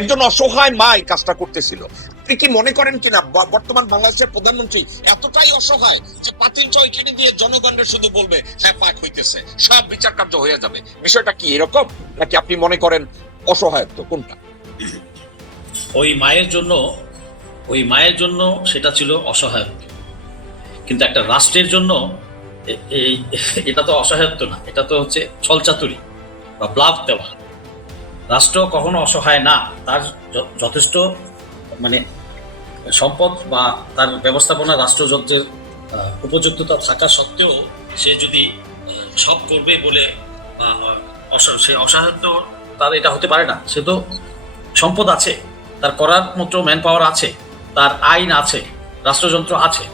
একজন অসহায় মা এই কাজটা করতেছিল। আপনি কি মনে করেন কিনা বর্তমান বাংলাদেশের প্রধানমন্ত্রী এতটাই অসহায় যে পাতিল এখানে দিয়ে জনগণের শুধু বলবে হ্যাঁ পাক হইতেছে, সব বিচার কার্য হয়ে যাবে? বিষয়টা কি এরকম, নাকি আপনি মনে করেন অসহায়ত্ব, কোনটা? ওই মায়ের জন্য সেটা ছিল অসহায়ত্ব, কিন্তু একটা রাষ্ট্রের জন্য এটা তো অসহায়ত্ব না, এটা তো হচ্ছে ছলচাতুরি বা ব্লাফ দেওয়া। রাষ্ট্র কখনো অসহায় না, তার যথেষ্ট মানে সম্পদ বা তার ব্যবস্থাপনা রাষ্ট্রযন্ত্রের উপযুক্ততা থাকা সত্ত্বেও সে যদি সব করবে বলে সে অসহায়ত্ব, তার এটা হতে পারে না। সে তো সম্পদ আছে, তার করার মতো ম্যান পাওয়ার আছে, তার আইন আছে, রাষ্ট্রযন্ত্র আছে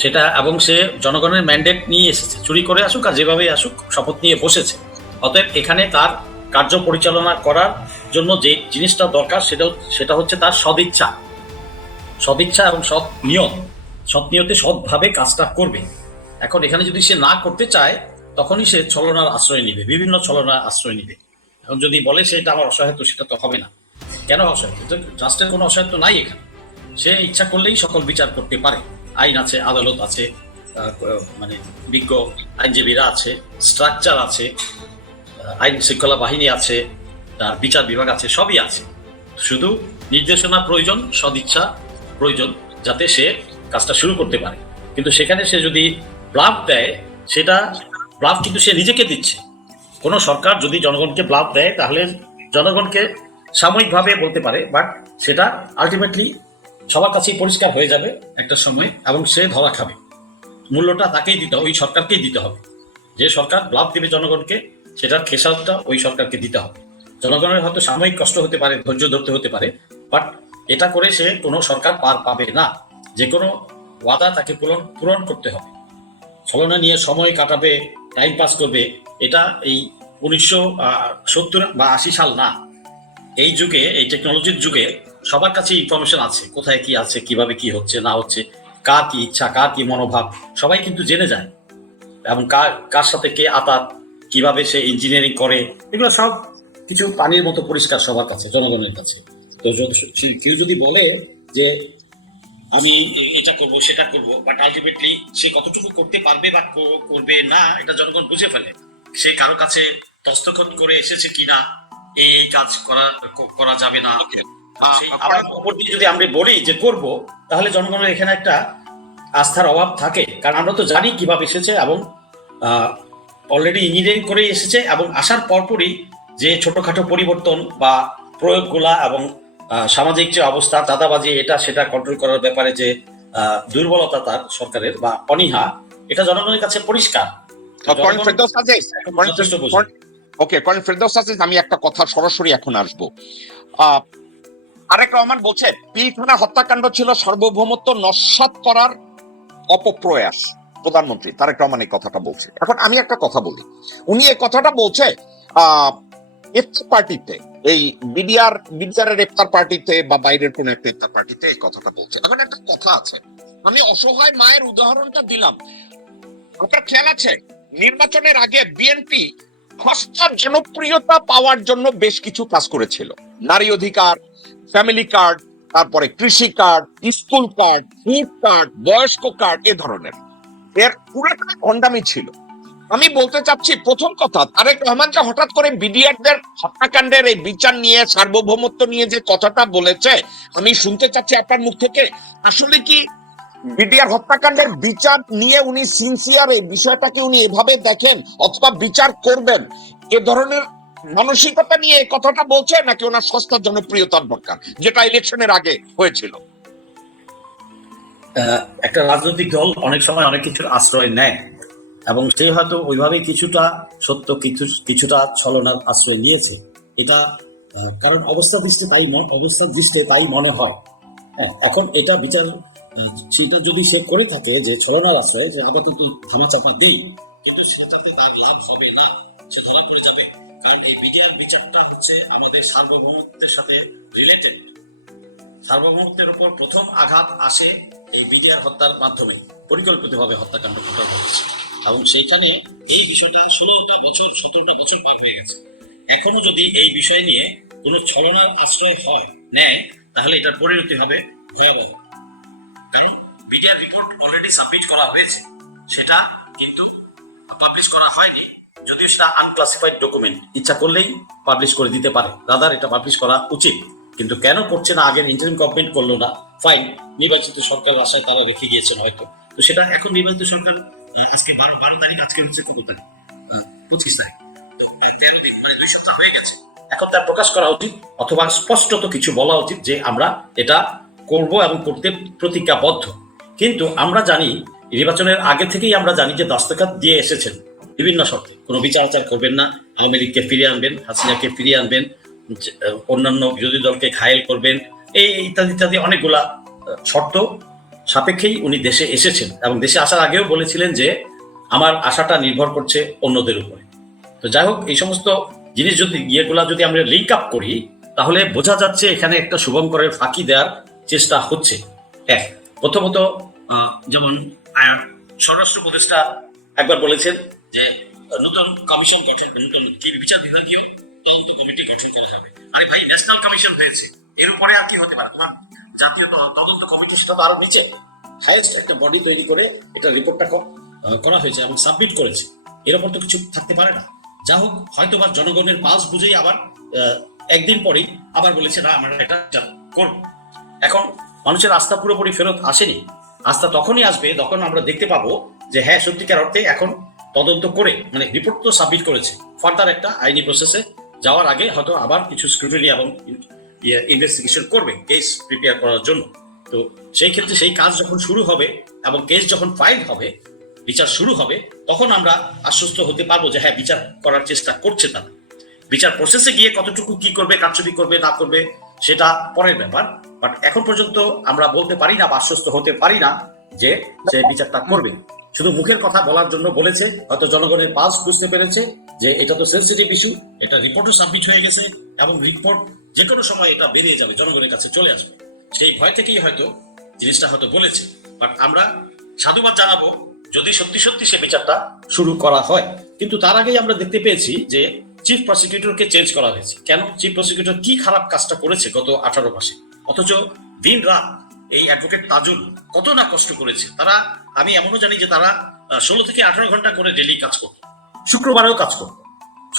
সেটা, এবং সে জনগণের ম্যান্ডেট নিয়ে এসেছে, চুরি করে আসুক আর যেভাবেই আসুক শপথ নিয়ে বসেছে। অতএব এখানে তার কার্য পরিচালনা করার জন্য যে জিনিসটা দরকার সেটা হচ্ছে তার সদিচ্ছা এবং সৎ নিয়তে সৎভাবে কাজটা করবে। এখন এখানে যদি সে না করতে চায় তখনই সে ছলনার আশ্রয় নিবে, বিভিন্ন ছলনার আশ্রয় নিবে। এখন যদি বলে সে এটা আমার অসহায়ত্ব, সেটা তো হবে না। কেন অসহায়ত্ব? রাষ্ট্রের কোনো অসহায়ত্ব নাই এখানে। সে ইচ্ছা করলেই সকল বিচার করতে পারে, আইন আছে, আদালত আছে, মানে বিজ্ঞ আইনজীবীরা আছে, স্ট্রাকচার আছে, আইন শৃঙ্খলা বাহিনী আছে, তার বিচার বিভাগ আছে, সবই আছে। শুধু নির্দেশনা প্রয়োজন, সদিচ্ছা প্রয়োজন, যাতে সে কাজটা শুরু করতে পারে। কিন্তু সেখানে সে যদি ব্লাফ দেয়, সেটা ব্লাফ কিন্তু সে নিজেকে দিচ্ছে। কোনো সরকার যদি জনগণকে ব্লাফ দেয় তাহলে জনগণকে সাময়িকভাবে বলতে পারে, বাট সেটা আলটিমেটলি সবার কাছেই পরিষ্কার হয়ে যাবে একটা সময়, এবং সে ধরা খাবে। মূল্যটা তাকেই দিতে হবে, ওই সরকারকেই দিতে হবে। যে সরকার ব্লাফ দিবে জনগণকে, সেটার খেসারতটা ওই সরকারকে দিতে হবে। জনগণের হয়তো সাময়িক কষ্ট হতে পারে, ধৈর্য ধরতে হতে পারে, বাট এটা করে সে কোনো সরকার পার পাবে না। যে কোনো ওয়াদা তাকে পূরণ করতে হবে। ছলনা নিয়ে সময় কাটাবে, টাইম পাস করবে, এটা এই 1970 বা 80 সাল না। এই যুগে, এই টেকনোলজির যুগে সবার কাছে ইনফরমেশন আছে, কোথায় কি আছে, কিভাবে কি হচ্ছে না হচ্ছে, কার কি ইচ্ছা, কার কি মনোভাব, সবাই কিন্তু জেনে যায়। এবং কার সাথে কে আতাত, কিভাবে সে ইঞ্জিনিয়ারিং করে, এগুলো সব কিছু পানির মতো পরিষ্কার সবার কাছে, জনগণের কাছে। তো কেউ যদি বলে যে আমি এটা করব সেটা করব, বাট আলটিমেটলি সে কতটুকু করতে পারবে বা করবে না, এটা জনগণ বুঝে ফেলে। সে কারো কাছে দস্তখত করে এসেছে কিনা, এই কাজ করা যাবে না, যদি আমরা বলি যে করব, তাহলে জনগণের এখানে একটা আস্থার অভাব থাকে। কারণ আমরা তো জানি কিভাবে এসেছে, এবং অলরেডি ইঞ্জিনিয়ারিং করেই এসেছে, এবং আসার পরপরই যে ছোটখাটো পরিবর্তন বা প্রয়োগগুলা এবং সামাজিক যে অবস্থা, চাঁদাবাজি, এটা সেটা কন্ট্রোল করার ব্যাপারে যে দুর্বলতা তার সরকারের বা অনীহা, এটা জনগণের কাছে পরিষ্কার। আমি একটা কথা সরাসরি এখন আসবো। তারেক রহমান বলছে পিলখানা হত্যাকাণ্ড ছিল সার্বভৌমত্ব নস্যাৎ করার অপপ্রয়াস। প্রধানমন্ত্রী তারেক রহমান এই কথাটা বলছে। এখন আমি একটা কথা বলি, উনি এই কথাটা বলছে ইফতার পার্টিতে, এই বিডিআরের ইফতার পার্টিতে বা বাইরের কোন একটা ইফতার পার্টিতে এই কথাটা বলছে। এখন একটা কথা আছে, আমি অসহায় মায়ের উদাহরণটা দিলাম। আপনার খেয়াল আছে নির্বাচনের আগে বিএনপি খসড়া জনপ্রিয়তা পাওয়ার জন্য বেশ কিছু কাজ করেছিল। নারী অধিকার, ফ্যামিলি কার্ড, তারপরে কৃষি card, school card, food card, বয়স্ক কার্ড, এ ধরনের। এর পুরোটাই ভণ্ডামি ছিল। আমি বলতে চাচ্ছি, প্রথম কথা, তারেক রহমান যে হঠাৎ করে বিডিআরদের হত্যাকাণ্ডের এই বিচার নিয়ে, সার্বভৌমত্ব নিয়ে যে কথাটা বলেছে, আমি শুনতে চাচ্ছি আপনার মুখ থেকে, আসলে কি বিডিআর হত্যাকাণ্ডের বিচার নিয়ে উনি সিনসিয়ার, এই বিষয়টাকে উনি এভাবে দেখেন অথবা বিচার করবেন, এ ধরনের মানসিকতা নিয়ে এই কথাটা বলছে, নাকি ওনার সস্তা জনপ্রিয়তার দরকার, যেটা ইলেকশনের আগে হয়েছিল? একটা রাজনৈতিক দল অনেক সময় অনেক কিছুর আশ্রয় নেয়, এবং সে হয়তো ওইভাবে কিছুটা সত্য, কিছুটা ছলনার আশ্রয় নিয়েছে। এটা কারণ অবস্থা দৃষ্টে তাই মনে হয়। হ্যাঁ, এখন এটা বিচার, সেটা যদি সে করে থাকে যে ছলনার আশ্রয়, যে আপাতত ধামাচাপা দিই, কিন্তু সেটাতে তার লাভ হবে না, সে ধরা পড়ে যাবে। কারণ এই বিচারটা হচ্ছে আমাদের সার্বভৌমত্বের সাথে রিলেটেড। সার্বভৌমত্বের উপর প্রথম আঘাত আসে এই বিডিআর হত্যার মাধ্যমে, পরিকল্পিতভাবে হত্যাকাণ্ড ঘটা হয়েছে, এবং সেইখানে এই বিষয়টা 17টা বছর 17টা বছর পার হয়ে গেছে। এখনো যদি এই বিষয় নিয়ে কোনো ছলনার আশ্রয় হয়, নেয় তাহলে এটার পরিণতি হবে ভয়াবহ। কারণ মিডিয়ার রিপোর্ট অলরেডি সাবমিট করা হয়েছে, সেটা কিন্তু পাবলিশ করা হয়নি। যদিও সেটা আনক্লাসিফাইড ডকুমেন্ট, ইচ্ছা করলেই পাবলিশ করে দিতে পারে, রাদার এটা পাবলিশ করা উচিত। কিন্তু কেন করছে না, আগের ইন্টারিম গভর্নমেন্ট করলো না, ফাইন, নির্বাচিত সরকার আশায় তারা রেখে গিয়েছেন হয়তো। তো সেটা এখন নির্বাচিত সরকার আজকে 12 তারিখ, আজকে হচ্ছে কত তারিখ, 25 তারিখ, 13 দিন, মানে 2 সপ্তাহ হয়ে গেছে। এখন তার প্রকাশ করা উচিত, অথবা স্পষ্টত কিছু বলা উচিত যে আমরা এটা করব এবং করতে প্রতিজ্ঞাবদ্ধ। কিন্তু আমরা জানি, নির্বাচনের আগে থেকেই আমরা জানি যে দস্তখত দিয়ে এসেছেন বিভিন্ন শর্তে, কোনো বিচার আচার করবেন না, আওয়ামী লীগকে ফিরিয়ে আনবেন, হাসিনাকে ফিরিয়ে আনবেন, অন্যান্য বিরোধী দলকে ঘায়েল করবেন, এই ইত্যাদি ইত্যাদি অনেকগুলা শর্ত সাপেক্ষেই উনি দেশে এসেছেন। এবং দেশে আসার আগেও বলেছিলেন যে আমার আশাটা নির্ভর করছে অন্যদের উপরে। তো যাই হোক, এই সমস্ত জিনিস যদি ইয়েগুলা যদি আমরা লিঙ্ক আপ করি, তাহলে বোঝা যাচ্ছে এখানে একটা শুভঙ্করের ফাঁকি দেওয়ার চেষ্টা হচ্ছে। এক, প্রথমত যেমন স্বরাষ্ট্র উপদেষ্টা একবার বলেছেন যে নতুন কমিশন গঠন, নতুন কি বিচার বিভাগীয় তদন্ত কমিটি গঠন করা হবে। আরে ভাই, ন্যাশনাল কমিশন হয়েছে, এর উপরে আর কি হতে পারে? তোমার জাতীয় তদন্ত কমিটি, সেটা তো আরো নিচে, হাইয়েস্ট একটা বডি তৈরি করে এটা রিপোর্টটা করা হয়েছে এবং সাবমিট করেছে, এর উপর তো কিছু থাকতে পারে না। যা হোক, হয়তো বা জনগণের পালস বুঝেই আবার একদিন পরেই আবার বলেছে না আমরা এটা করব। এখন মানুষের আস্থা পুরোপুরি ফেরত আসেনি, আস্থা তখনই আসবে যখন আমরা দেখতে পাবো যে হ্যাঁ, সত্যিকার অর্থে এখন তদন্ত করে, মানে রিপোর্ট তো সাবমিট করেছে, ফার্দার একটা আইনি প্রসেসে যাওয়ার আগে হয়তো আবার কিছু স্ক্রুটিনি এবং ইনভেস্টিগেশন করবে কেস প্রিপেয়ার করার জন্য। তো সেই ক্ষেত্রে সেই কাজ যখন শুরু হবে এবং কেস যখন ফাইল হবে, বিচার শুরু হবে, তখন আমরা আশ্বস্ত হতে পারবো যে হ্যাঁ, বিচার করার চেষ্টা করছে তারা। বিচার প্রসেসে গিয়ে কতটুকু কি করবে, কারচুপি করবে না করবে, সেটা পরের ব্যাপার। বাট এখন পর্যন্ত আমরা বলতে পারি না বা আশ্বস্ত হতে পারি না যে সে বিচারটা করবে। শুধু মুখের কথা বলার জন্য বলেছে, হয়তো জনগণের পালস বুঝতে পেরেছে যে এটা তো সেন্সিটিভ ইস্যু, এটা রিপোর্টও সাবমিট হয়ে গেছে এবং রিপোর্ট যে কোনো সময় এটা বেরিয়ে যাবে, জনগণের কাছে চলে আসবে, সেই ভয় থেকেই হয়তো জিনিসটা হয়তো বলেছে। বাট আমরা সাধুবাদ জানাবো যদি সত্যি সত্যি সে বিচারটা শুরু করা হয়। কিন্তু তার আগেই আমরা দেখতে পেয়েছি যে চিফ প্রসিকিউটরকে চেঞ্জ করা হয়েছে। কেন? চিফ প্রসিকিউটর কি খারাপ কাজটা করেছে গত 18 মাসে? অথচ দিন রাত এই অ্যাডভোকেট তাজুল কত না কষ্ট করেছে তারা। আমি এমনও জানি যে তারা 16 থেকে 18 ঘন্টা করে ডেলি কাজ করত, শুক্রবারেও কাজ করত,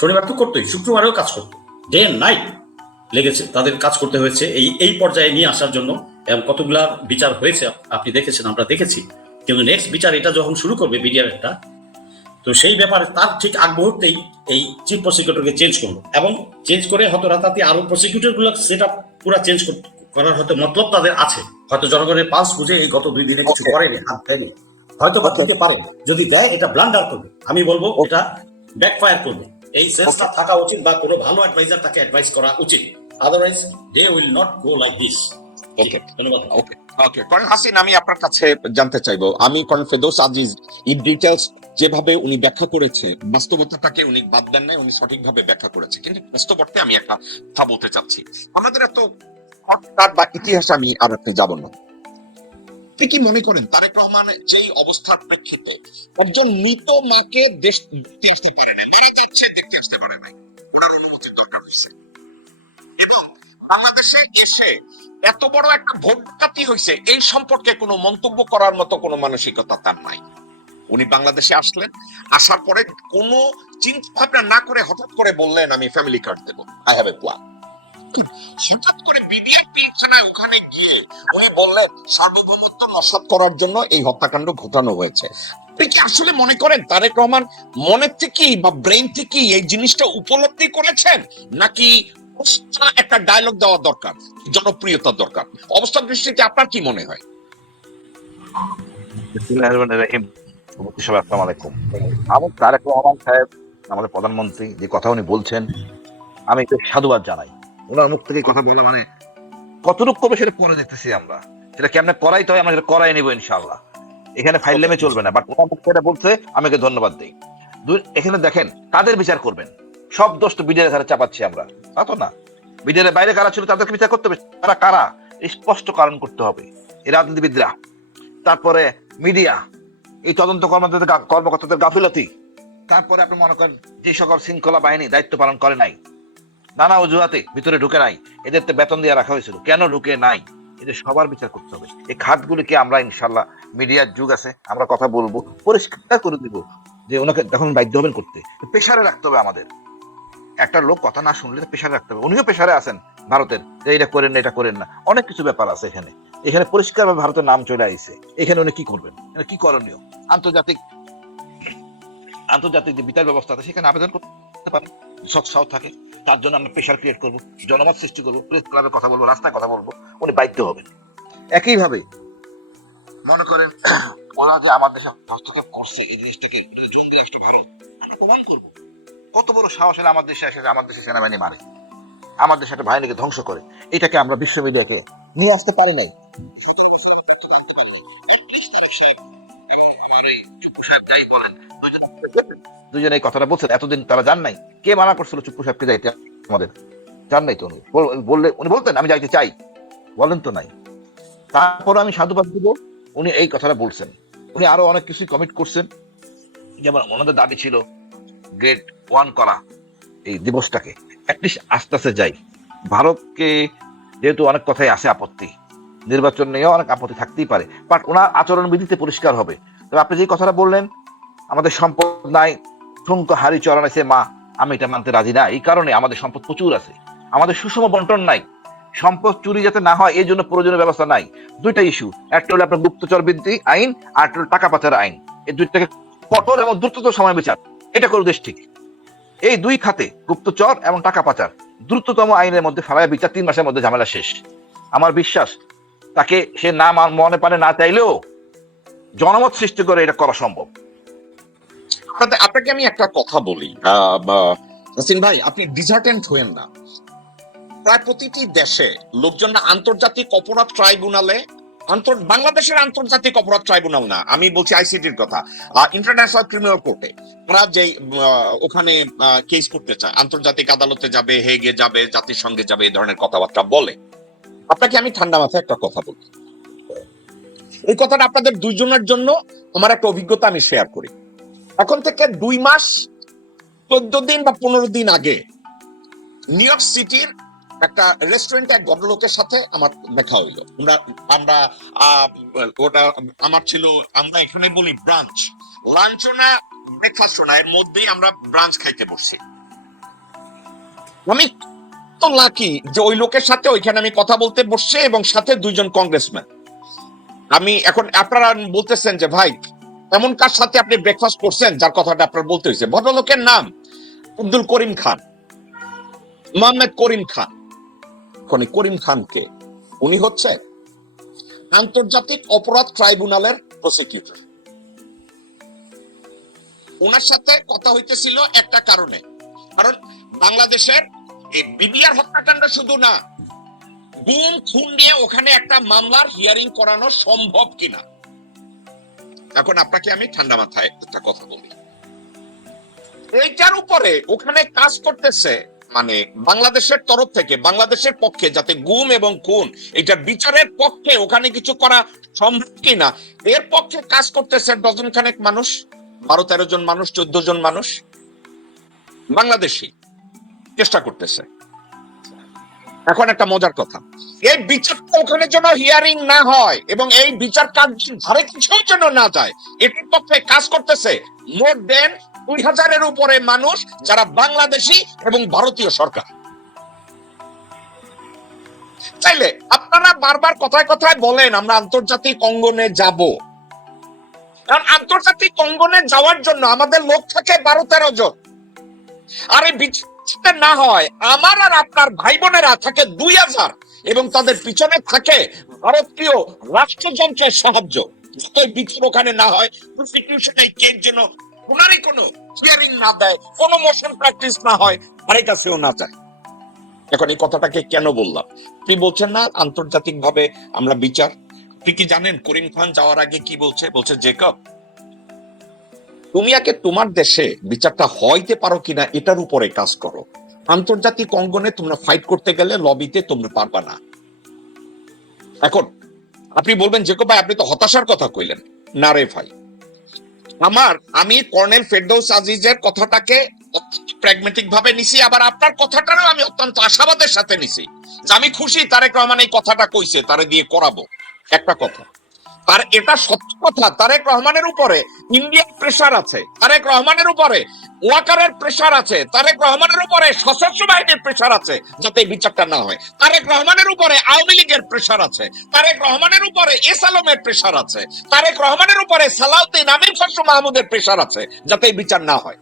শনিবার তো করতোই, শুক্রবারেও কাজ করত, ডে এন্ড নাইট লেগেছে তাদের কাজ করতে হয়েছে এই পর্যায়ে নিয়ে আসার জন্য। এবং কতগুলা বিচার হয়েছে আপনি দেখেছেন, আমরা দেখেছি। কিন্তু নেক্সট বিচার এটা যখন শুরু করবে বিডিআর একটা, তো সেই ব্যাপারে তার ঠিক আগ মুহূর্তেই এই চিফ প্রসিকিউটরকে চেঞ্জ করলো এবং চেঞ্জ করে হয়তো রাতারাতি আরো প্রসিকিউটর গুলো সেটা পুরো চেঞ্জ করার হয়তো মতলব তাদের আছে। হয়তো জনগণের পালস বুঝে এই গত 2 দিনে কিছু করেনি, হাত দেয়নি, হয়তো বা দিতে পারে। যদি দেয় এটা ব্লান্ডার করবে, আমি বলবো এটা ব্যাকফায়ার করবে। এই সেন্সটা থাকা উচিত বা কোনো ভালো অ্যাডভাইজার তাকে অ্যাডভাইস করা উচিত, otherwise they will not go like this. Okay, ধন্যবাদ। ওকে, কর্নেল হাসিন, আমি আপনার কাছে জানতে চাইবো, আমি colonel Ferdous Aziz in details যেভাবে উনি ব্যাখ্যা করেছে, বাস্তবতাটাকে উনি বাদ দেন নাই, উনি সঠিকভাবে ব্যাখ্যা করেছে। কিন্তু বাস্তবতে আমি একটা কথা বলতে চাচ্ছি, আমাদের এত শর্টকাট বা ইতিহাস আমি আর আপনি যাব না। আপনি কি মনে করেন তারেক রহমান যেই অবস্থার প্রেক্ষিতে একজন মৃত মাকে দেশ দেখতে আসতে পারে না, মেরে যাচ্ছে দেখতে আসতে পারে নাই, ওনার অনুমতির দরকার হয়েছে, এবং বাংলাদেশে এসে এত বড় একটা ভোট ডাকাতি হয়েছে এই সম্পর্কে কোনো মন্তব্য করার মতো কোনো মানসিকতা তার নাই। উনি বাংলাদেশে আসলেন, আসার পরে কোনো চিন্তা ভাবনা না করে হঠাৎ করে বললেন আমি ফ্যামিলি কার্ড দেবো, আই হ্যাভ এ প্ল্যান। হঠাৎ করে বিডিআর পিলখানায় ওখানে গিয়ে উনি বললেন সার্বভৌমত্ব নস্যাৎ করার জন্য এই হত্যাকাণ্ড ঘটানো হয়েছে। আপনি কি আসলে মনে করেন তারেক রহমান মনের থেকেই বা ব্রেন থেকেই এই জিনিসটা উপলব্ধি করেছেন, নাকি একটা ডায়লগ দেওয়া দরকার, জনপ্রিয়তার দরকার? অবস্থার দৃষ্টিতে আপনার কি মনে হয়? তারেক রহমান সাহেব আমাদের প্রধানমন্ত্রী, যে কথা উনি বলছেন আমি একটু সাধুবাদ জানাই। ওনার মুখ থেকে কথা বলা মানে কতটুকু করবে সেটা পরে দেখতেছি আমরা, সেটা কেমনে করাইতে হয় আমরা সেটা করাই নিবো ইনশাআল্লাহ। এখানে ফাইল নেমে চলবে না, বাট ওনার মুখ থেকে বলছে আমাকে ধন্যবাদ দিই। এখানে দেখেন কাদের বিচার করবেন, সব দোষ তো বিডিআর ঘরে চাপাচ্ছি আমরা, তা তো না। বিডিআর বাইরে কারা ছিল তাদেরকে বিচার করতে হবে, তারা কারা স্পষ্ট কারণ করতে হবে, এই রাজনীতিবিদরা, তারপরে মিডিয়া, এই তদন্ত কর্মকর্তাদের গাফিলতি, তারপরে আপনি মনে করেন যে সকল শৃঙ্খলা বাহিনী দায়িত্ব পালন করে নাই, নানা অজুহাতে ভিতরে ঢুকে নাই, এদের তো বেতন দিয়ে রাখা হয়েছিল, কেন ঢুকে নাই, এদের সবার বিচার করতে হবে। এই খাতগুলিকে আমরা ইনশাল্লাহ, মিডিয়ার যুগ আছে, আমরা কথা বলবো, পরিষ্কার করে দিব যে ওনাকে তখন বাধ্য হবেন করতে, প্রেশারে রাখতে হবে আমাদের। একটা লোক কথা না শুনলে প্রেশারে রাখতে হবে, উনিও প্রেশারে আছেন ভারতের, যে এটা করেন না, এটা করেন না, অনেক কিছু ব্যাপার আছে এখানে। এখানে পরিষ্কারভাবে ভারতের নাম চলে আইছে, এখানে উনি কি করবেন, এখানে কি করণীয়, আন্তর্জাতিক আন্তর্জাতিক যে বিচার ব্যবস্থা আছে সেখানে আবেদন করতে পারেন, সৎসাহ থাকে, তার জন্য আমরা প্রেশার ক্রিয়েট করবো, জনমত সৃষ্টি করবো, প্রেস ক্লাবে কথা বলবো, রাস্তায় কথা বলবো, উনি বাধ্য হবেন। একইভাবে মনে করেন ওরা যে আমার দেশে হস্তক্ষেপ করছে, এই জিনিসটাকে জঙ্গি রাষ্ট্র ভারত, আমরা প্রমাণ করবো। কত বড় সাহস হলে আমার দেশে এসে আমার দেশে সেনাবাহিনী মারে, আমার দেশে একটা বাহিনীকে ধ্বংস করে, এটাকে আমরা বিশ্ব মিডিয়াকে নিয়ে আসতে পারি নাই। 17 বছর আমি বক্তব্য রাখতে পারি নাই। At least তারেক সাহেব এবং আমার এই চুপ্পু সাহেব যাই বলেন, দুজনে এই কথাটা বলছেন, এতদিন তারা জান নাই। কে মানা করছিল চুপ্পু সাহেবকে যাইতে? আমাদের জান নাই তো উনি, বললে উনি বলতেন আমি যাইতে চাই, বলেন তো নাই। তারপর আমি সাধুবাদ দিব, উনি এই কথাটা বলছেন। উনি আরো অনেক কিছুই কমিট করছেন, যেমন ওনাদের দাবি ছিল গ্রেড 1 করা এই দিবসটাকে। অ্যাটলিস্ট আস্তে আস্তে যাই। ভারতকে যেহেতু অনেক কথাই আছে আপত্তি, নির্বাচন নিয়েও অনেক আপত্তি থাকতেই পারে, বাট ওনার আচরণবিধিতে পরিষ্কার হবে। তবে আপনি যে কথাটা বললেন আমাদের সম্পদ নাই, ঠুনকো হাড়ি চড়াইছে মা, আমি এটা মানতে রাজি না। এই কারণে আমাদের সম্পদ প্রচুর আছে, আমাদের সুষম বন্টন নাই, সম্পদ চুরি যাতে না হয় এই জন্য প্রয়োজনীয় ব্যবস্থা নাই। দুইটা ইস্যু, একটা হলো আপনার গুপ্তচর বৃদ্ধি আইন, আর একটা হলো টাকা পাচার আইন। এই দুইটাকে কঠোর এবং দ্রুততম সময় বিচার, এটা করে দেশ ঠিক। এই দুই খাতে গুপ্তচর এবং টাকা পাচার দ্রুততম আইনের মধ্যে ফেলায় বিচার, 3 মাসের মধ্যে ঝামেলা শেষ। আমার বিশ্বাস তাকে সে না মনে পারে না চাইলেও জনমত সৃষ্টি করে এটা করা সম্ভব। আপনাকে আমি একটা কথা বলি, নাসিম ভাই, আপনি ডিজার্টেন্ট হয়েন না। প্রায় প্রতিটি দেশে লোকজন আন্তর্জাতিক অপরাধ ট্রাইব্যুনালে, বাংলাদেশের আন্তর্জাতিক অপরাধ ট্রাইব্যুনাল না, আমি বলছি আইসিটির কথা, ইন্টারন্যাশনাল ক্রিমিনাল কোর্টে ওরা যে ওখানে কেস করতে চায়, আন্তর্জাতিক আদালতে যাবে, হেগে যাবে, জাতিসংঘে যাবে, এই ধরনের কথাবার্তা বলে। আপনাকে আমি ঠান্ডা মাথায় একটা কথা বলি, এই কথাটা আপনাদের দুইজনের জন্য আমার একটা অভিজ্ঞতা আমি শেয়ার করি। এখন থেকে 2 মাস 14 দিন বা 15 দিন আগে নিউ ইয়র্ক সিটির একটা রেস্টুরেন্টে এক ভদ্রলোকের সাথে আমার দেখা হইলো। আমরা ওটা আমার ছিল, আমরা এখানে বলি ব্রাঞ্চ, লাঞ্চও না ব্রেকফাস্টও না, এর মধ্যেই আমরা ব্রাঞ্চ খাইতে বসছি। আমি তো লাকি যে ওই লোকের সাথে ওইখানে আমি কথা বলতে বসছি, এবং সাথে 2 জন কংগ্রেসম্যান। আমি এখন আপনারা বলতেছেন যে ভাই এমন কার সাথে আপনি ব্রেকফাস্ট করছেন যার কথাটা আপনার বলতে হয়েছে। ভদ্রলোকের নাম আব্দুল করিম খান, মোহাম্মদ করিম খান। করিম খানকে উনি হচ্ছে আন্তর্জাতিক অপরাধ ট্রাইব্যুনালের প্রসিকিউটর। ওনার সাথে কথা হইতেছিল একটা কারণে, কারণ বাংলাদেশের এই বিবিআর হত্যাকাণ্ড শুধু না, গুম খুন নিয়ে ওখানে একটা মামলার হিয়ারিং করানো সম্ভব কিনা। এখন আপনাকে আমি ঠান্ডা মাথায় একটা কথা বলি, এইটার উপরে ওখানে কাজ করতেছে, মানে বাংলাদেশের তরফ থেকে, বাংলাদেশের পক্ষে যাতে গুম এবং খুন এটার বিচারের পক্ষে ওখানে কিছু করা সম্ভব কিনা, এর পক্ষে কাজ করতেছে 12 খানেক মানুষ, 12-13 জন মানুষ, 14 জন মানুষ বাংলাদেশি চেষ্টা করতেছে। এখন একটা মজার কথা, এই বিচারটা ওখানে যেন হিয়ারিং না হয় এবং এই বিচার কার্য ধারে কিছুর জন্য না যায়, এটার পক্ষে কাজ করতেছে মোর দেন 2000-এর উপরে মানুষ, যারা বাংলাদেশি এবং ভারতীয় সরকার। চাইলে আপনারা বারবার কথায় কথায় বলেন আমরা আন্তর্জাতিক অঙ্গনে যাব, কারণ আন্তর্জাতিক অঙ্গনে যাওয়ার জন্য আমাদের লোক থাকে 12-13 জন, আর এই বিচারটা না হয় আমার আর আপনার ভাই বোনেরা থাকে 2000, এবং তাদের পিছনে থাকে ভারতীয় রাষ্ট্রযন্ত্রের সাহায্য। যতই বিচার ওখানে না হয়, প্রসিকিউশন এই কেস যেন ওনারই কোনো হিয়ারিং না দেয়, কোনো মোশন প্র্যাকটিস না হয়, আরেক কাছেও না যায়। এখন এই কথাটাকে কেন বললাম? আপনি বলছেন না আন্তর্জাতিক ভাবে আমরা বিচার, আপনি কি জানেন করিম খান যাওয়ার আগে কি বলছে? বলছে জেকব, তুমি আগে তোমার দেশে বিচারটা হইতে পারো কিনা এটার উপরে কাজ করো, আন্তর্জাতিক অঙ্গনে তোমরা ফাইট করতে গেলে লবিতে তোমরা পারবা না। এখন আপনি বলবেন জেকব ভাই আপনি তো হতাশার কথা কইলেন। না রে ভাই, আমি কর্নেল ফেরদৌস আজিজের কথাটাকে প্র্যাগমেটিক ভাবে নিছি, আবার আপনার কথাটারও আমি অত্যন্ত আশাবাদের সাথে নিছি যে আমি খুশি তারেক রহমান এই কথাটা কইছে, তারে দিয়ে করাবো। একটা কথা, আর এটা সত্য কথা, তারেক রহমানের উপরে ইন্ডিয়ার প্রেসার আছে, তারেক রহমানের উপরে ওয়াকারের প্রেসার আছে, তারেক রহমানের উপরে সশস্ত্র বাহিনীর প্রেসার আছে যাতে এই বিচারটা না হয়, তারেক রহমানের উপরে আওয়ামী লীগের প্রেসার আছে, তারেক রহমানের উপরে এস আলমের প্রেসার আছে, তারেক রহমানের উপরে সালাউদ্দিন আমির খসরু মাহমুদের প্রেসার আছে যাতে এই বিচার না হয়।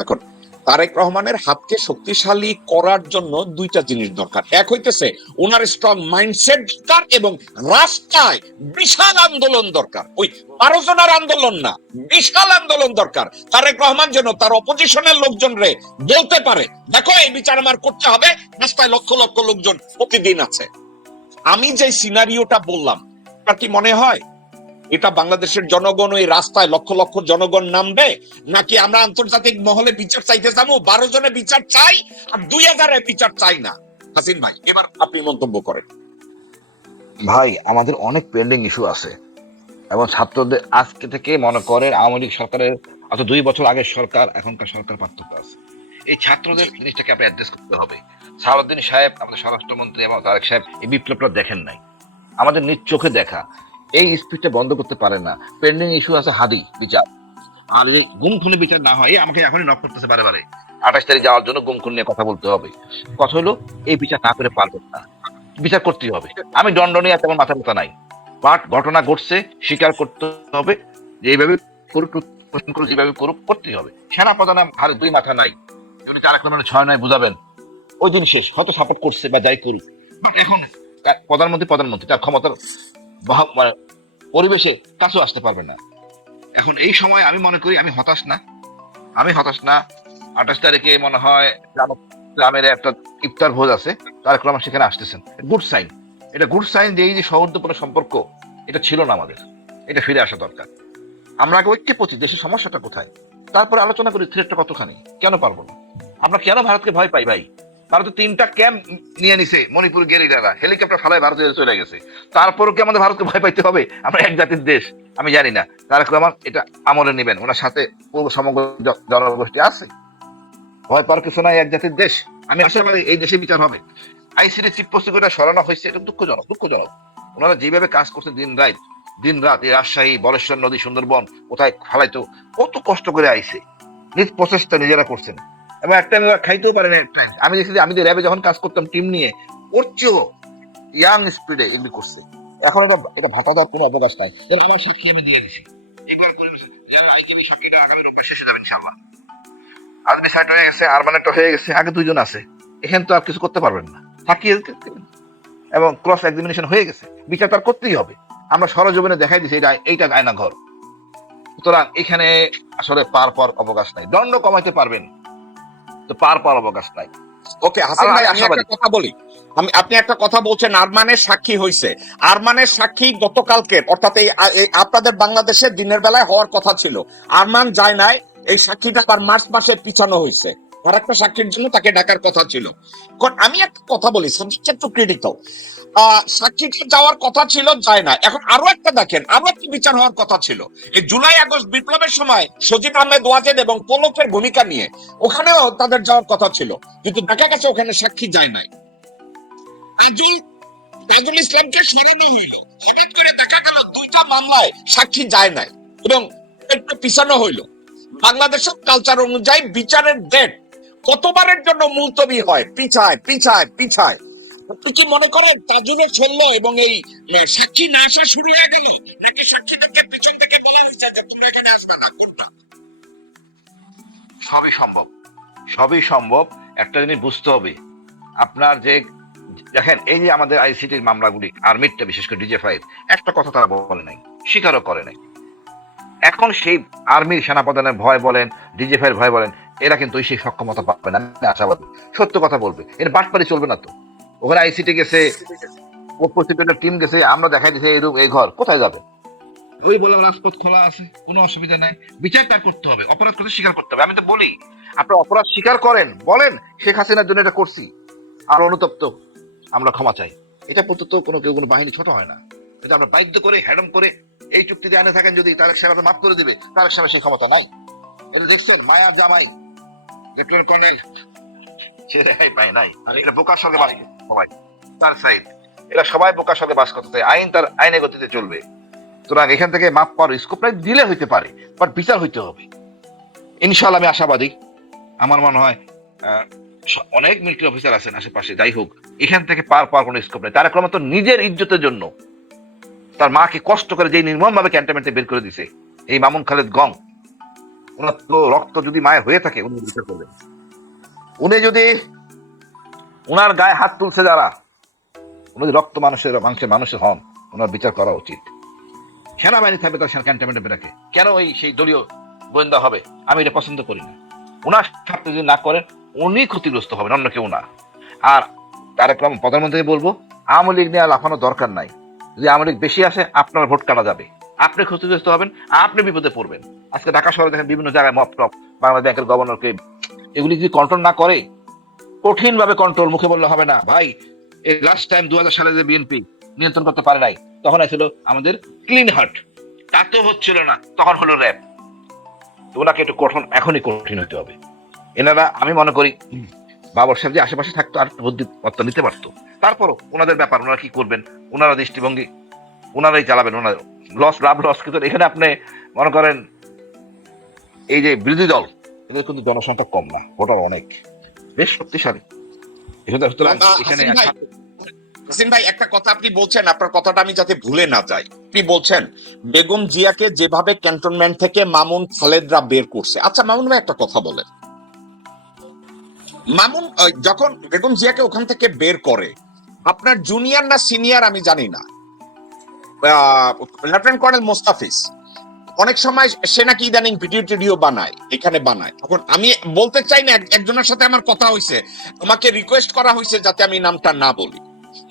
দেখুন, তারেক রহমানের হাতকে শক্তিশালী করার জন্য দুইটা জিনিস দরকার। এক হইতেছে ওনার স্ট্রং মাইন্ডসেট দরকার, এবং রাস্তায় বিশাল আন্দোলন দরকার। ওই 12 জনের আন্দোলন না, বিশাল আন্দোলন দরকার। তারেক রহমান যেন তার অপোজিশনের লোকজন রে বলতে পারে, দেখো এই বিচার আমার করতে হবে, রাস্তায় লক্ষ লক্ষ লোকজন প্রতিদিন আছে। আমি যে সিনারিওটা বললাম, আপনার কি মনে হয় এটা বাংলাদেশের জনগণ ওই রাস্তায় লক্ষ লক্ষ জনগণ নামবে, নাকি আমরা আন্তর্জাতিক মহলে বিচার চাইতে যাবো? 12 জনে বিচার চাই আর 2000 বিচার চাই না। হাসিন ভাই, এবার আপনি মন্তব্য করেন। ভাই, আমাদের অনেক পেন্ডিং ইস্যু আছে, এবং ছাত্রদের আজকে থেকে মনে করেন আওয়ামী লীগ সরকারের অত 2 বছর আগের সরকার এখনকার সরকার পার্থক্য আছে। এই ছাত্রদের জিনিসটাকে আপনি অ্যাড্রেস করতে হবে। সালাউদ্দিন সাহেব, আমাদের স্বরাষ্ট্রমন্ত্রী, এবং তারেক সাহেব এই বিপ্লবটা দেখেন নাই, আমাদের নিজ চোখে দেখা। এই স্পিডটা বন্ধ করতে পারে না। পেন্ডিং ইস্যু আছে হাদি বিচার, আর এই গুম খুনে বিচার না হয়, আমাকে এখনই নক করতেছে বারে বারে 28 তারিখ যাওয়ার জন্য গুম খুন নিয়ে কথা বলতে হবে। কথা হলো এই বিচার না করে পারবেন না, বিচার করতেই হবে। আমি দণ্ড নিয়ে তেমন মাথা ব্যথা নাই, বাট ঘটনা ঘটছে, স্বীকার করতে হবে যে এইভাবে করুক, যেভাবে করুক করতেই হবে। সেনা প্রধান হারে 2 মাথা নাই, উনি তারেক রহমানের 6 নয় বুঝাবেন, ওই দিন শেষ। হয়তো সাপোর্ট করছে বা যাই করুক, এখন প্রধানমন্ত্রী তার ক্ষমতার মানে পরিবেশে কাছেও আসতে পারবে না। এখন এই সময় আমি মনে করি আমি হতাশ না। 28 তারিখে মনে হয় গ্রামের একটা ইফতার ভোজ আছে, তারেক রহমান সেখানে আসতেছেন। গুড সাইন, এটা গুড সাইন যে এই যে সৌহার্দ্যপূর্ণ সম্পর্ক এটা ছিল না আমাদের, এটা ফিরে আসা দরকার। আমরা আগে ঐক্যে পৌঁছি, দেশের সমস্যাটা কোথায়, তারপরে আলোচনা করি থ্রেটটা কতখানি। কেন পারবো না? আমরা কেন ভারতকে ভয় পাই ভাই? ভারতে 3টা ক্যাম্প নিয়ে নিছে মণিপুর গেরিলারা, হেলিকপ্টার ফালায় ভারতে চলে গেছে, তারপরও কি আমাদের ভারতকে ভয় পাইতে হবে? আমরা এক জাতির দেশ। আমি জানি না তারেক রহমান এটা আমলে নেবেন, ওনার সাথে পূর্ব সমগ্র জনগোষ্ঠী আছে, ভয় পাওয়ার কিছু নাই, এক জাতির দেশ। আমি আশাবাদী এই দেশে বিচার হবে। আইসিডি চিফ প্রসিকিউটর সরানো হয়েছে, এটা দুঃখজনক। ওনারা যেভাবে কাজ করছেন দিন রাত এই রাজশাহী, বলেশ্বর নদী, সুন্দরবন কোথায় ফালাইতো, কত কষ্ট করে আইছে, নিজ প্রচেষ্টা নিজেরা করছেন, এবং একটা আমি খাইতেও পারেন। আমি দেখছি যে আমি র্যাবে যখন কাজ করতাম টিম নিয়ে, ওর চেয়েও ইয়াং স্পিডে এগুলি করছে। এখন এটা ভাতা দেওয়ার কোনো অবকাশ নাই। আমার সাক্ষী আমি দিয়ে দিছি, আইনজীবী সাক্ষীটা আগামী রোববার শেষে যাবেন ইনশাআল্লাহ। আর্মি সাইড হয়ে গেছে, আরমানেটটা হয়ে গেছে, আগে 2 জন আছে, এখানে তো আর কিছু করতে পারবেন না। সাক্ষী এবং ক্রস এক্সামিনেশন হয়ে গেছে, বিচার তার করতেই হবে। আমরা সরজমিনে দেখাই দিছি এইটা আয়না ঘর। সুতরাং এখানে আসলে পার অবকাশ নাই। দণ্ড কমাইতে পারবেন তো পার অবকাশ নাই। ওকে হাসিন ভাই, আমি একটা কথা বলি। আপনি একটা কথা বলছেন আরমানের সাক্ষী হইছে। আরমানের সাক্ষী গতকালকে, অর্থাৎ এই আপনাদের বাংলাদেশে দিনের বেলায় হওয়ার কথা ছিল, আরমান যায় নাই। এই সাক্ষীটা আবার মার্চ মাসে পিছানো হয়েছে, আর একটা সাক্ষীর জন্য তাকে ডাকার কথা ছিল। আমি একটা কথা বলি, সাবজেক্ট টু ক্রিটিক্যাল। সাক্ষীটা যাওয়ার কথা ছিল, যায় না। এখন আরো একটা দেখেন, আরো একটা বিচার হওয়ার কথা ছিল এই জুলাই আগস্ট বিপ্লবের সময় সজিব আহমেদ ওয়াজেদ এবং পোলকের ভূমিকা নিয়ে, ওখানেও তাদের যাওয়ার কথা ছিল, কিন্তু দেখা গেছে ওখানে সাক্ষী যায় নাই। তাজুল ইসলামকে সরানো হইল, হঠাৎ করে দেখা গেল 2টা মামলায় সাক্ষী যায় নাই এবং একটু পিছানো হইল। বাংলাদেশের কালচার অনুযায়ী বিচারের ডেট কতবারের জন্য মুলতবি হয়, পিছায়। আপনি কি মনে করেন তাজুলের চলল এবং এই সাক্ষী না আসা শুরু হয়ে গেল, নাকি সাক্ষীদেরকে পিছন থেকে বলা হয়েছে যে তোমরা এখানে আসবে না? কোনটা? সবই সম্ভব। একটা জিনিস বুঝতে হবে, আপনার যে দেখেন এই যে আমাদের আইসিটির মামলাগুলি, আর্মিরটা বিশেষ করে ডিজেফাইয়ের, একটা কথা তারা বলে নাই, স্বীকারও করে নাই। এখন সেই আর্মির সেনাপ্রধানের ভয় বলেন, ডিজেফাইয়ের ভয় বলেন, এরা কিন্তু সেই সক্ষমতা পাবে না। আমি আশাবাদী সত্য কথা বলবে, এর বাটপারি চলবে না তো। ওখানে আইসিটি গেছে, প্রসিকিউটর টিম গেছে, আমরা দেখাই দিচ্ছি এই রূপ এই ঘর, কোথায় যাবে? ওই বলে রাজপথ খোলা আছে, কোনো অসুবিধা নাই। বিচার তার করতে হবে, অপরাধ করতে স্বীকার করতে হবে। আমি তো বলি আপনি অপরাধ স্বীকার করেন, বলেন শেখ হাসিনার জন্য এটা করছি, আর অনুতপ্ত আমরা ক্ষমা চাই। এটা পর্যন্ত কোনো বাহিনী ছোট হয় না। এটা আমরা বাধ্য করে হ্যাডম করে এই চুক্তিতে আনে থাকেন, যদি তারেক সাহেব মাফ করে দিবে, তারেক সাহেব সেই ক্ষমতা নাই। এটা দেখছেন মায়া জামাই লেফটেন্যান্ট কর্নেল সে রেহাই পায় নাই। এটা বোকার সঙ্গে বাস করতে সবাই, তার সাইড এরা সবাই বোকার সঙ্গে বাস করতে চায়। আইন তার আইনের গতিতে চলবে। সুতরাং এখান থেকে মাপ পাওয়ার স্কোপ নাই, দিলে হইতে পারে, বাট বিচার হইতে হবে। ইনশাআল্লাহ আমি আশাবাদী। আমার মনে হয় অনেক মিলিটারি অফিসার আছেন আশেপাশে, যাই হোক এখান থেকে পার পাওয়ার কোনো স্কোপ নেই। তার একমাত্র তো নিজের ইজ্জতের জন্য তার মাকে কষ্ট করে যে নির্মম ভাবে ক্যান্টনমেন্টে বের করে দিছে এই মামুন খালেদ গং, ওনার তো রক্ত যদি মায়ের হয়ে থাকে উনি বিচার করবেন। উনি যদি ওনার গায়ে হাত তুলছে যারা, উনি যদি রক্ত মানুষের হন, ওনার বিচার করা উচিত। সেনাবাহিনী থাকবে তার ক্যান্টনমেন্টে বেরাকে, কেন ওই সেই দলীয় গোয়েন্দা হবে? আমি এটা পছন্দ করি না। ওনার স্বার্থে যদি না করেন উনি ক্ষতিগ্রস্ত হবেন, অন্য কেউ না। আর তারেক রহমান প্রধানমন্ত্রীকে বলবো, আওয়ামী লীগ নিয়ে লাফানোর দরকার নাই। যদি আওয়ামী লীগ বেশি আসে আপনার ভোট কাটা যাবে, আপনি ক্ষতিগ্রস্ত হবেন, আপনি বিপদে পড়বেন। আজকে ঢাকা শহরে দেখেন বিভিন্ন জায়গায় মপ টপ, বাংলাদেশ ব্যাংকের গভর্নরকে, এগুলি যদি কন্ট্রোল না করে, কঠিন ভাবে কন্ট্রোল, মুখে বললে হবে না ভাই। এই লাস্ট টাইম 2000 সালে যে বিএনপি নিয়ন্ত্রণ করতে পারে নাই, তখন ছিল আমাদের ক্লিন হার্ট, তা তো হচ্ছিল না, তখন হলো র্যাব। ওনাকে একটু এখনই কঠিন হতে হবে। এনারা আমি মনে করি বাবর সাহেব যে আশেপাশে থাকতো আর বুদ্ধিমত্তা নিতে পারতো। তারপরও ওনাদের ব্যাপার, ওনারা কি করবেন, ওনারা দৃষ্টিভঙ্গি ওনারাই চালাবেন। ওনার লাভ লস কিন্তু এখানে আপনি মনে করেন এই যে বিরোধী দল, এদের কিন্তু জনসংখ্যা কম না, ভোটার অনেক, বেশ শক্তিশালী। হাসিন ভাই, একটা কথা আপনি বলছেন, আপনার কথাটা আমি যাতে ভুলে না যাই। আপনি বলছেন বেগম জিয়াকে যেভাবে ক্যান্টনমেন্ট থেকে মামুন খালেদরা বের করছে। আচ্ছা মামুন ভাই, একটা কথা বলেন, মামুন যখন বেগম জিয়াকে ওখান থেকে বের করে, আপনার জুনিয়র না সিনিয়র আমি জানি না, লেফটেন্যান্ট কর্নেল মোস্তাফিজ অনেক সময় সে নাকি ইদানিং ভিডিও টিডিও বানায়, এখানে বানায়। এখন আমি বলতে চাই না, একজনের সাথে আমার কথা হয়েছে, আমাকে রিকোয়েস্ট করা হয়েছে যাতে আমি নামটা না বলি।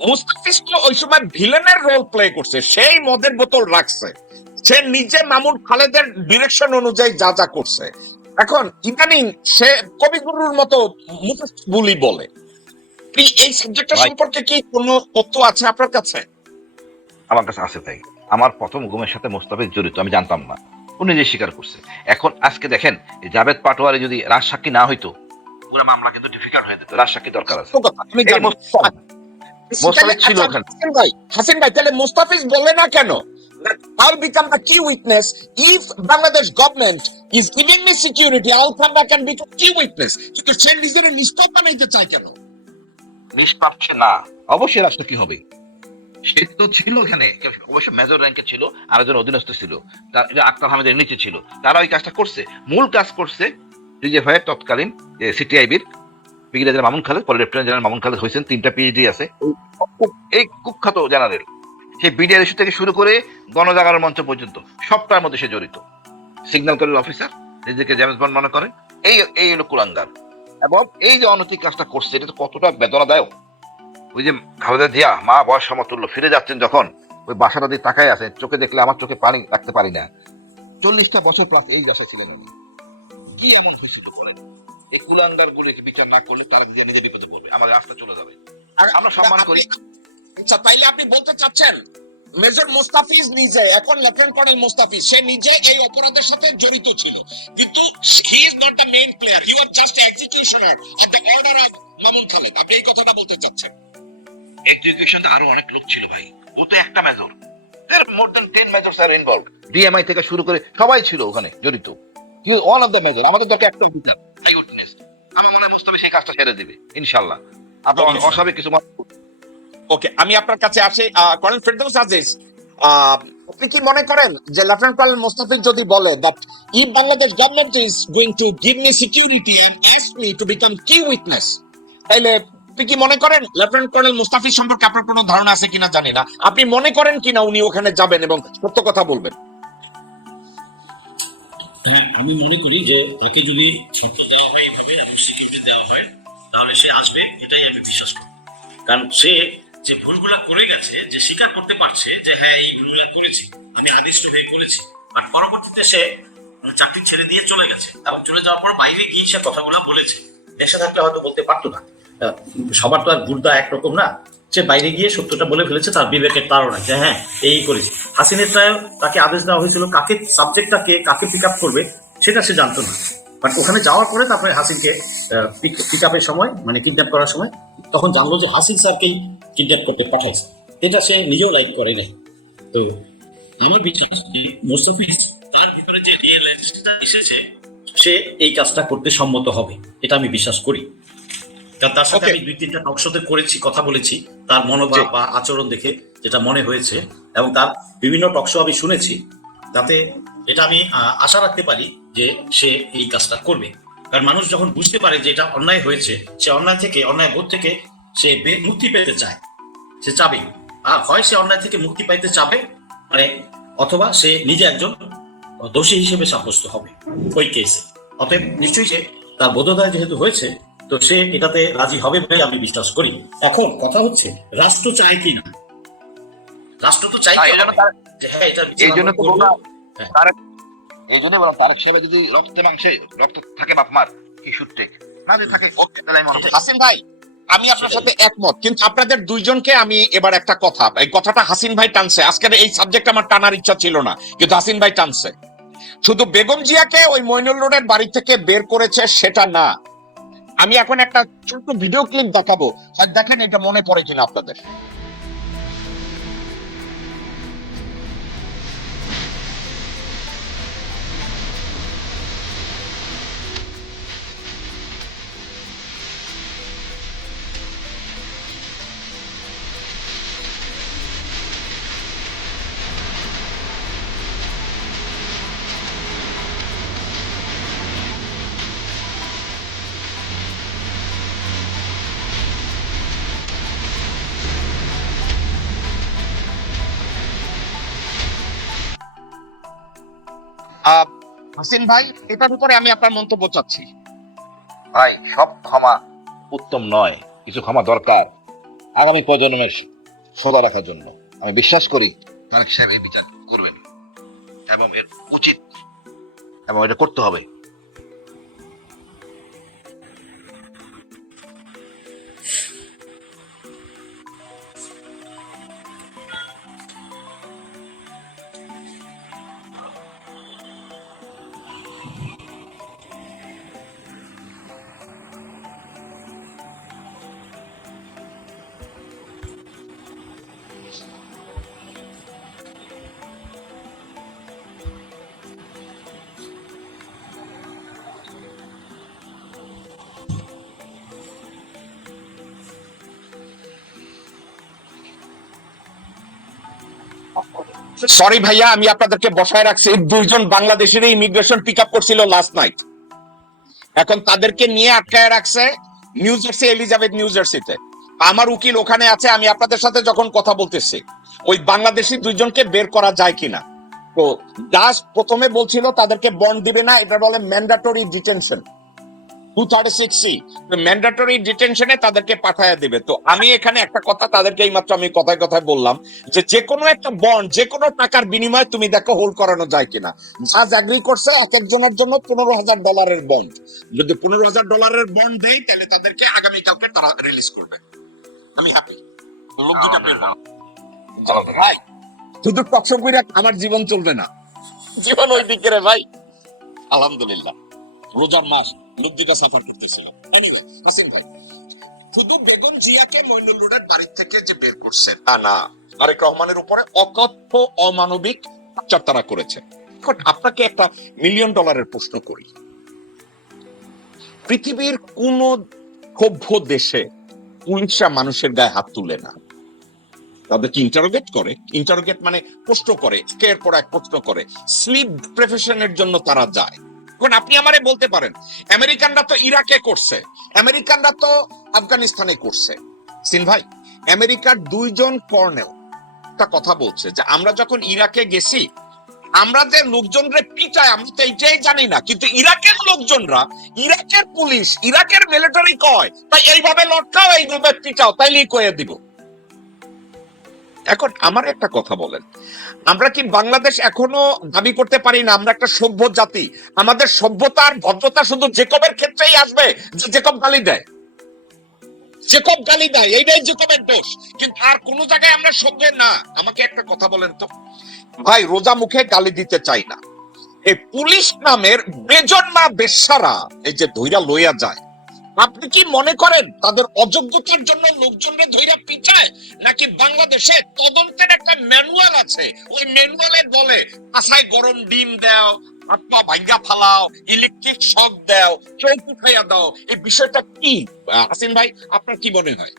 মুস্তাফিজ তো ওই সময় ভিলেনের রোল প্লে করছে, সেই মদের বোতল রাখছে, সে নিজে মামুন খালেদের ডিরেকশন অনুযায়ী যা যা করছে। এখন ইদানিং সে কবিগুরুর মতো মুখস্থ বুলি বলে। এই সাবজেক্টটা সম্পর্কে কি কোনো তথ্য আছে আপনার কাছে? আমার কাছে আছে তাই। আমার প্রথম গুমের সাথে মোস্তাফিজ জড়িত আমি জানতাম না, উনি যে স্বীকার করছে। এখন আজকে দেখেন জাভেদ পাটোয়ারি যদি রাজসাক্ষী না হইতো, পুরো মামলা কিন্তু ডিফিকাল্ট হয়ে যেত। রাজসাক্ষী দরকার আছে। মোস্তাফিজ ছিল ওখানে। হাসিন ভাই, তাহলে মোস্তাফিজ বলে না কেন I'll become the key witness if Bangladesh government is giving me security, I'll come back and become key witness? কিন্তু সে নিজের নিষ্পাপ বানাইতে চায় কেন? নিষ্পাপ সে না, অবশ্যই রাষ্ট্র কি হবে, সে তো ছিল ওখানে, অবশ্য মেজর র্যাঙ্কে ছিল, আরেকজন অধীনস্থ ছিল, তার আক্তার আহমেদের নিচে ছিল, তারা ওই কাজটা করছে। মূল কাজ করছে ডিজিএফআই তৎকালীন সিটিআইবির ব্রিগেডিয়ার জেনারেল মামুন খালেদ, পরে লেফটেন্যান্ট জেনারেল মামুন খালেদ হয়েছেন, 3টা পিএইচডি আছে, এই কুখ্যাত জেনারেল। সেই বিডিআর ইস্যু থেকে শুরু করে গণজাগরণ মঞ্চ পর্যন্ত সবটার মধ্যে সে জড়িত। সিগন্যাল করের অফিসার, নিজেকে জেমস বন্ড মনে করে, এই হলো কুলাঙ্গার। এবং এই যে অনৈতিক কাজটা করছে, এটা তো কতটা বেদনাদায়ক। ওই যে খালেদা জিয়া মা বয়স সমতুল্য ফিরে যাচ্ছেন যখন, ওই বাসাটা দিয়ে তাকায় আছে, চোখে দেখলে আমার চোখে পানি রাখতে পারি না। 40টা বছর প্লাস এই বাসা ছিলেন, কি এমন হয়েছিল বলেন? এই কুলাঙ্গার গুলিকে বিচার না করলে তারা নিজে বিপদে পড়বে, আমাদের রাস্তা চলে যাবে। আমরা সম্মান করি। আচ্ছা, তাইলে আপনি বলতে চাচ্ছেন মেজর মোস্তাফিজ নিজে, এখন লেফটেন্যান্ট কর্নেল মোস্তাফিজ, সে নিজে এই অপরাধের সাথে জড়িত ছিল, কিন্তু he is not the main player, he was just executioner of the order of Mamun Khaled. আপনি এই কথাটা বলতে চাচ্ছেন? এক্সিকিউশনে আরো অনেক লোক ছিল ভাই, ও তো একটা major, there more than 10 majors are involved. DMI থেকে শুরু করে সবাই ছিল ওখানে জড়িত। He was one of the major. আমাদের দরকার একটা বিচার, আই উইটনেস। আমার মনে হয় মুস্তাফিজ সেই কাজটা ছেড়ে দিবে ইনশাআল্লাহ। আপনার অস্বাভাবিক কিছু ওকে, আমি আপনার কাছে আসি। কর্নেল ফেরদৌস আজিজ, আপনি কি মনে করেন যে লেফটেন্যান্ট কর্নেল মোস্তাফিজ যদি বলে that if Bangladesh government is going to give me security and ask me to become key witness, তাহলে আপনি কি মনে করেন লেফটেন্যান্ট কর্নেল মোস্তাফিজ সম্পর্কে আপনার কোনো ধারণা আছে কিনা জানি না, আপনি মনে করেন কিনা উনি ওখানে যাবেন এবং সত্য কথা বলবেন? হ্যাঁ, আমি মনে করি যে তাকে যদি শর্ত দেওয়া হয় এইভাবে এবং সিকিউরিটি দেওয়া হয়, তাহলে সে আসবে, এটাই আমি বিশ্বাস করি। কারণ সে যে ভুলগুলা করে গেছে, যে স্বীকার করতে পারছে যে হ্যাঁ এই ভুলগুলা করেছি, আমি আদিষ্ট হয়ে করেছি, আর পরবর্তীতে সে চাকরি ছেড়ে দিয়ে চলে গেছে, এবং চলে যাওয়ার পর বাইরে গিয়ে সে কথাগুলো বলেছে। দেশে থাকলে হয়তো বলতে পারতো না, সবার তো আর ভুলটা একরকম না। সে বাইরে গিয়ে সত্যটা বলে ফেলেছে, তার বিবেকের তাড়না যে হ্যাঁ এই করেছে। হাসিনের তাকে আদেশ দেওয়া হয়েছিল কাকে সাবজেক্টটাকে কাকে পিক আপ করবে সেটা সে জানতো না, বাট ওখানে যাওয়ার পরে তারপরে হাসিনকে পিক আপের সময় মানে কিডন্যাপ করার সময় তখন জানলো যে হাসিন স্যারকেই কিডন্যাপ করতে পাঠাইছে। এটা সে নিজেও লাইক করে নাই। তো আমার বিশ্বাস মোস্তফিজ তার ভিতরে যে রিয়েলাইজটা এসেছে সে এই কাজটা করতে সম্মত হবে, এটা আমি বিশ্বাস করি। কারণ তার সাথে আমি 2-3টা টক শোতে করেছি, কথা বলেছি, তার মনোভাব বা আচরণ দেখে যেটা মনে হয়েছে এবং তার বিভিন্ন টক শো আমি শুনেছি, তাতে এটা আমি আশা রাখতে পারি যে সে এই কাজটা করবে। কারণ মানুষ যখন বুঝতে পারে যে এটা অন্যায় হয়েছে, সে অন্যায় বোধ থেকে সে মুক্তি পেতে চায়, সে চাবে। আর হয় সে অন্যায় থেকে মুক্তি পাইতে চাবে মানে, অথবা সে নিজে একজন দোষী হিসেবে সাব্যস্ত হবে ওই কেসে। অতএব নিশ্চয়ই সে তার বোধোদয় যেহেতু হয়েছে, তো সে এটাতে রাজি হবে বলে আমি বিশ্বাস করি। এখন কথা হচ্ছে রাষ্ট্র চায় কি না, রাষ্ট্র তো চাই যে হ্যাঁ এটা এই জন্য তো করবো। এই জন্য বললাম তারেক সাহেব যদি রক্তে মাংসে রক্ত থাকে বাপ মার কি শুটে না যদি থাকে, তাহলে আমি মনে করি হাসিন ভাই আমি আপনার সাথে একমত, কিন্তু আপনাদের দুইজনকে আমি এবার একটা কথা, এই কথাটা হাসিন ভাই টানছে, আজকের এই সাবজেক্ট আমার টানার ইচ্ছা ছিল না, কিন্তু হাসিন ভাই টানছে। শুধু বেগম জিয়াকে ওই মইনুল রোডের বাড়ি থেকে বের করেছে সেটা না, আমি এখন একটা ছোট্ট ভিডিও ক্লিপ দেখাবো, দেখেন এটা মনে পড়ে কিনা আপনাদের। হাসিন ভাই এটার উপরে আমি আপনার মন্তব্য চাচ্ছি। ভাই সব ক্ষমা উত্তম নয়, কিছু ক্ষমা দরকার আগামী প্রজন্মের সদা রাখার জন্য। আমি বিশ্বাস করি তারেক সাহেব এই বিচার করবেন এবং এর উচিত এবং এটা করতে হবে। সরি ভাইয়া, আমি আপনাদেরকে বসায় রাখছি, দুইজন বাংলাদেশের ইমিগ্রেশন পিক আপ করছিল লাস্ট নাইট, এখন তাদেরকে নিয়ে আটকায় রাখছে নিউ জার্সি, এলিজাবেথ নিউ জার্সিতে। আমার উকিল ওখানে আছে, আমি আপনাদের সাথে যখন কথা বলতেছি ওই বাংলাদেশি দুইজনকে বের করা যায় কিনা। তো জাজ প্রথমে বলছিল তাদেরকে বন্ড দিবে না, এটা বলে ম্যান্ডেটরি ডিটেনশন 236C, ম্যান্ডেটরি ডিটেনশনে তাদেরকে পাঠায় দিবে। তো আমি এখানে একটা কথা তাদেরকে এইমাত্র আমি কথায় কথায় বললাম যে কোনো একটা বন্ড যে কোনো টাকার বিনিময়ে তুমি দেখো হোল্ড করানো যায় কিনা। জাজ এগ্রি করছে এক একজনের জন্য $15,000 বন্ড, যদি $15,000 বন্ড দেয় তাহলে তাদেরকে আগামীকালকে তারা রিলিজ করবে। আমি হ্যাপি, লোক দুটা বের হবে ভাই। শুধু টকশো কইরা আমার জীবন চলবে না, জীবন ওই দিকে রে ভাই। আলহামদুলিল্লাহ রোজার মাস লোক দুটা সাফার করতেছিলাম। এনিওয়ে হাসিন ভাই, শুধু বেগম জিয়াকে মইনুল রোডের বাড়ি থেকে যে বের করছে তা না, তারেক রহমানের উপরে অকথ্য অমানবিক অত্যাচার তারা করেছে। এখন আপনাকে একটা $1 মিলিয়ন প্রশ্ন করি, পৃথিবীর কোন সভ্য দেশে পুলিশরা মানুষের গায়ে হাত তুলে না, তাদেরকে ইন্টারোগেট মানে প্রশ্ন করে, একের পর এক প্রশ্ন করে, স্লিপ প্রফেশনের জন্য তারা যায়। এখন আপনি আমারে বলতে পারেন আমেরিকানরা তো ইরাকে করছে, আমেরিকানরা তো আফগানিস্তানে করছে। সিন ভাই, আমেরিকার 2জন কর্নেল একটা কথা বলছে যে আমরা যখন ইরাকে গেছি আমরা যে লোকজনরে পিটায় আমরা তো এইটাই জানি না, কিন্তু ইরাকের লোকজনরা, ইরাকের পুলিশ, ইরাকের মিলিটারি কয় তাই এইভাবে লটকাও, এইভাবে পিটাও, তাইলেই কয়ে দিব। এখন আমার একটা কথা বলেন, আমরা কি বাংলাদেশ এখনো দাবি করতে পারি না আমরা একটা সভ্য জাতি? আমাদের সভ্যতার ভদ্রতা শুধু জেকবের ক্ষেত্রেই আসবে যে জেকব গালি দেয়, এইটাই জেকবের দোষ, কিন্তু আর কোন জায়গায় আমরা সভ্য না। আমাকে একটা কথা বলেন তো ভাই, রোজা মুখে গালি দিতে চাই না, এই পুলিশ নামের বেজন্মা বেশ্যারা এই যে ধইরা লইয়া যায়, আপনি কি মনে করেন তাদের অযোগ্যতার জন্য লোকজনকে ধইরা পিটায়, নাকি বাংলাদেশে তদন্তের একটা ম্যানুয়াল আছে, ওই ম্যানুয়ালে বলে আশায় গরম ডিম দাও, হাত পা ভাঙ্গা ফালাও, ইলেকট্রিক শক দাও, চৌকি খাইয়া দাও? এই বিষয়টা কি হাসিন ভাই, আপনার কি মনে হয়?